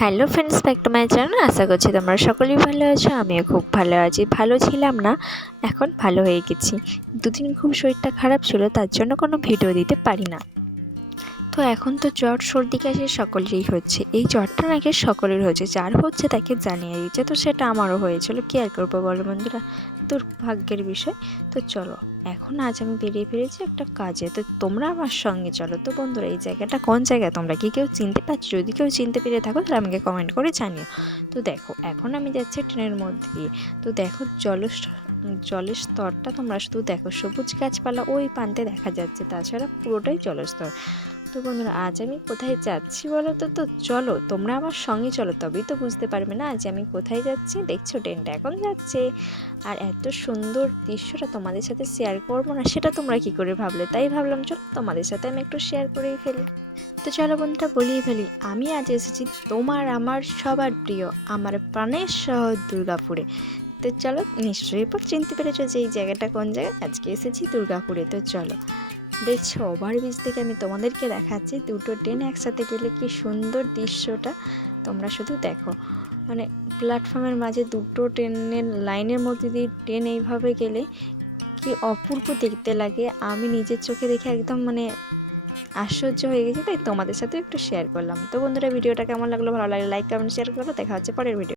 Hello friends, back to my channel. আশা করছি তোমরা সকলেই ভালো আছো। আমিও খুব ভালো আছি। ভালো ছিলাম না, এখন ভালো হয়ে গেছি। দুদিন খুব শরীরটা খারাপ ছিল, তার জন্য কোনো ভিডিও দিতে পারি না। তো এখন তো জ্বর সর্দি কাশি সকলেরই হচ্ছে। এই জ্বরটা নাকি সকলের হচ্ছে, যার হচ্ছে তাকে জানিয়ে দিচ্ছে। তো সেটা আমারও হয়েছিল, কি আর করবো বলো বন্ধুরা, দুর্ভাগ্যের বিষয়। তো চলো, এখন আজ আমি বেরিয়ে ফেলেছি একটা কাজে, তো তোমরা আমার সঙ্গে চলো। তো বন্ধুরা, এই জায়গাটা কোন জায়গা তোমরা কি কেউ চিনতে পারছো? যদি কেউ চিনতে পেরে থাকো তাহলে আমাকে কমেন্ট করে জানিও। তো দেখো, এখন আমি যাচ্ছি ট্রেনের মধ্যে দিয়ে। তো দেখো জলের স্তরটা তোমরা শুধু দেখো, সবুজ গাছপালা ওই প্রান্তে দেখা যাচ্ছে, তাছাড়া পুরোটাই জলস্তর। তো বন্ধুরা, আজ আমি কোথায় যাচ্ছি বলো তো চলো তোমরা আমার সঙ্গে চলো, তবেই তো বুঝতে পারবে না আজ আমি কোথায় যাচ্ছি। দেখছো ট্রেনটা এখন যাচ্ছে, আর এত সুন্দর দৃশ্যটা তোমাদের সাথে শেয়ার করবো না সেটা তোমরা কি করে ভাবলে, তাই ভাবলাম চলো তোমাদের সাথে আমি একটু শেয়ার করেই ফেলি। তো চলো বন্ধুরা, বলিয়ে ফেলি, আমি আজ এসেছি তোমার আমার সবার প্রিয়, আমার প্রাণের শহর দুর্গাপুরে। তো চলো, নিশ্চয়ই এরপর চিনতে পেরেছো যে এই জায়গাটা কোন জায়গায়। আজকে এসেছি দুর্গাপুরে। তো চলো, দেখছো ওভারব্রিজ থেকে আমি তোমাদেরকে দেখাচ্ছি দুটো ট্রেন একসাথে গেলে কি সুন্দর দৃশ্যটা। তোমরা শুধু দেখো, মানে প্ল্যাটফর্মের মাঝে দুটো ট্রেনের লাইনের মধ্যে দিয়ে ট্রেন এইভাবে গেলে কি অপূর্ব দেখতে লাগে। আমি নিজের চোখে দেখে একদম আশ্চর্য হয়ে গেছি, তাই তোমাদের সাথে একটু শেয়ার করলাম। তো বন্ধুরা, ভিডিওটা কেমন লাগলো, ভালো লাগলে লাইক কমেন্ট শেয়ার করো। দেখা হচ্ছে পরের ভিডিও।